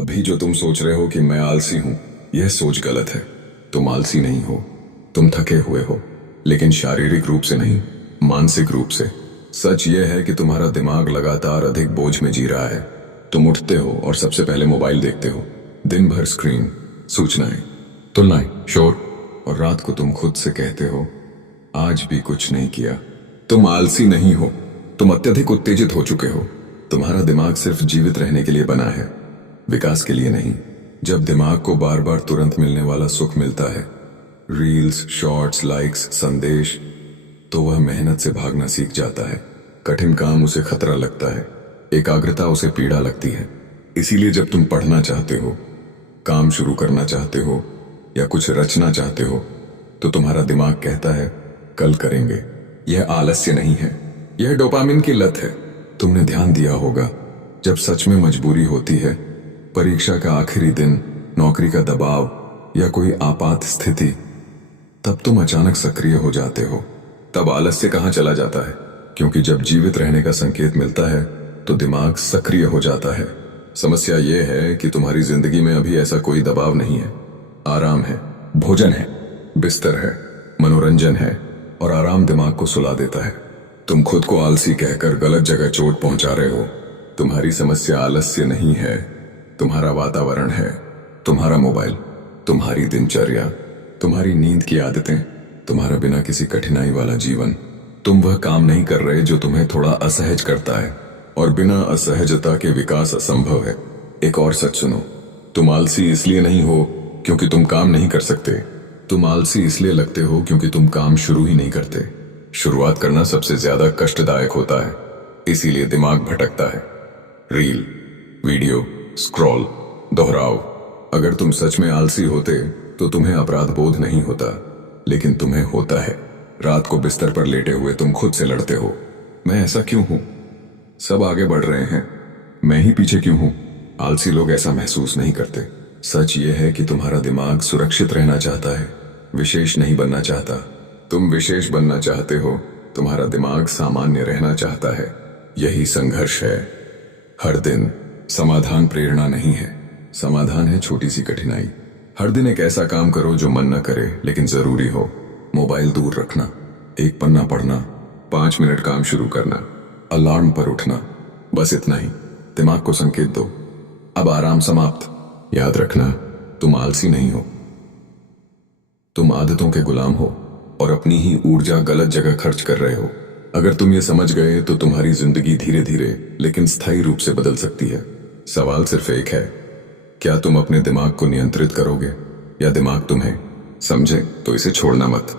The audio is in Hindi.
अभी जो तुम सोच रहे हो कि मैं आलसी हूं, यह सोच गलत है। तुम आलसी नहीं हो, तुम थके हुए हो, लेकिन शारीरिक रूप से नहीं, मानसिक रूप से। सच यह है कि तुम्हारा दिमाग लगातार अधिक बोझ में जी रहा है। तुम उठते हो और सबसे पहले मोबाइल देखते हो। दिन भर स्क्रीन, सूचनाएं, तुलनाएं, शोर, और रात को तुम खुद से कहते हो आज भी कुछ नहीं किया। तुम आलसी नहीं हो, तुम अत्यधिक उत्तेजित हो चुके हो। तुम्हारा दिमाग सिर्फ जीवित रहने के लिए बना है, विकास के लिए नहीं। जब दिमाग को बार बार तुरंत मिलने वाला सुख मिलता है, रील्स, शॉर्ट्स, लाइक्स, संदेश, तो वह मेहनत से भागना सीख जाता है। कठिन काम उसे खतरा लगता है, एकाग्रता उसे पीड़ा लगती है। इसीलिए जब तुम पढ़ना चाहते हो, काम शुरू करना चाहते हो या कुछ रचना चाहते हो, तो तुम्हारा दिमाग कहता है कल करेंगे। यह आलस्य नहीं है, यह डोपामिन की लत है। तुमने ध्यान दिया होगा, जब सच में मजबूरी होती है, परीक्षा का आखिरी दिन, नौकरी का दबाव या कोई आपात स्थिति, तब तुम अचानक सक्रिय हो जाते हो। तब आलस्य कहाँ चला जाता है? क्योंकि जब जीवित रहने का संकेत मिलता है तो दिमाग सक्रिय हो जाता है। समस्या यह है कि तुम्हारी जिंदगी में अभी ऐसा कोई दबाव नहीं है। आराम है, भोजन है, बिस्तर है, मनोरंजन है, और आराम दिमाग को सुला देता है। तुम खुद को आलसी कहकर गलत जगह चोट पहुंचा रहे हो। तुम्हारी समस्या आलस्य नहीं है, तुम्हारा वातावरण है, तुम्हारा मोबाइल, तुम्हारी दिनचर्या, तुम्हारी नींद की आदतें, तुम्हारा बिना किसी कठिनाई वाला जीवन। तुम वह काम नहीं कर रहे जो तुम्हें थोड़ा असहज करता है, और बिना असहजता के विकास असंभव है। एक और सच सुनो, तुम आलसी इसलिए नहीं हो क्योंकि तुम काम नहीं कर सकते। तुम आलसी इसलिए लगते हो क्योंकि तुम काम शुरू ही नहीं करते। शुरुआत करना सबसे ज्यादा कष्टदायक होता है, इसीलिए दिमाग भटकता है। रील, वीडियो, स्क्रॉल, दोहराव। अगर तुम सच में आलसी होते तो तुम्हें अपराध बोध नहीं होता, लेकिन तुम्हें होता है। रात को बिस्तर पर लेटे हुए तुम खुद से लड़ते हो, मैं ऐसा क्यों हूं? सब आगे बढ़ रहे हैं, मैं ही पीछे क्यों हूं? आलसी लोग ऐसा महसूस नहीं करते। सच ये है कि तुम्हारा दिमाग सुरक्षित रहना चाहता है, विशेष नहीं बनना चाहता। तुम विशेष बनना चाहते हो, तुम्हारा दिमाग सामान्य रहना चाहता है। यही संघर्ष है। हर दिन समाधान प्रेरणा नहीं है, समाधान है छोटी सी कठिनाई। हर दिन एक ऐसा काम करो जो मन न करे लेकिन जरूरी हो। मोबाइल दूर रखना, एक पन्ना पढ़ना, 5 मिनट काम शुरू करना, अलार्म पर उठना, बस इतना ही। दिमाग को संकेत दो, अब आराम समाप्त। याद रखना, तुम आलसी नहीं हो, तुम आदतों के गुलाम हो और अपनी ही ऊर्जा गलत जगह खर्च कर रहे हो। अगर तुम ये समझ गए तो तुम्हारी जिंदगी धीरे धीरे लेकिन स्थायी रूप से बदल सकती है। सवाल सिर्फ एक है, क्या तुम अपने दिमाग को नियंत्रित करोगे या दिमाग तुम्हें? समझे तो इसे छोड़ना मत।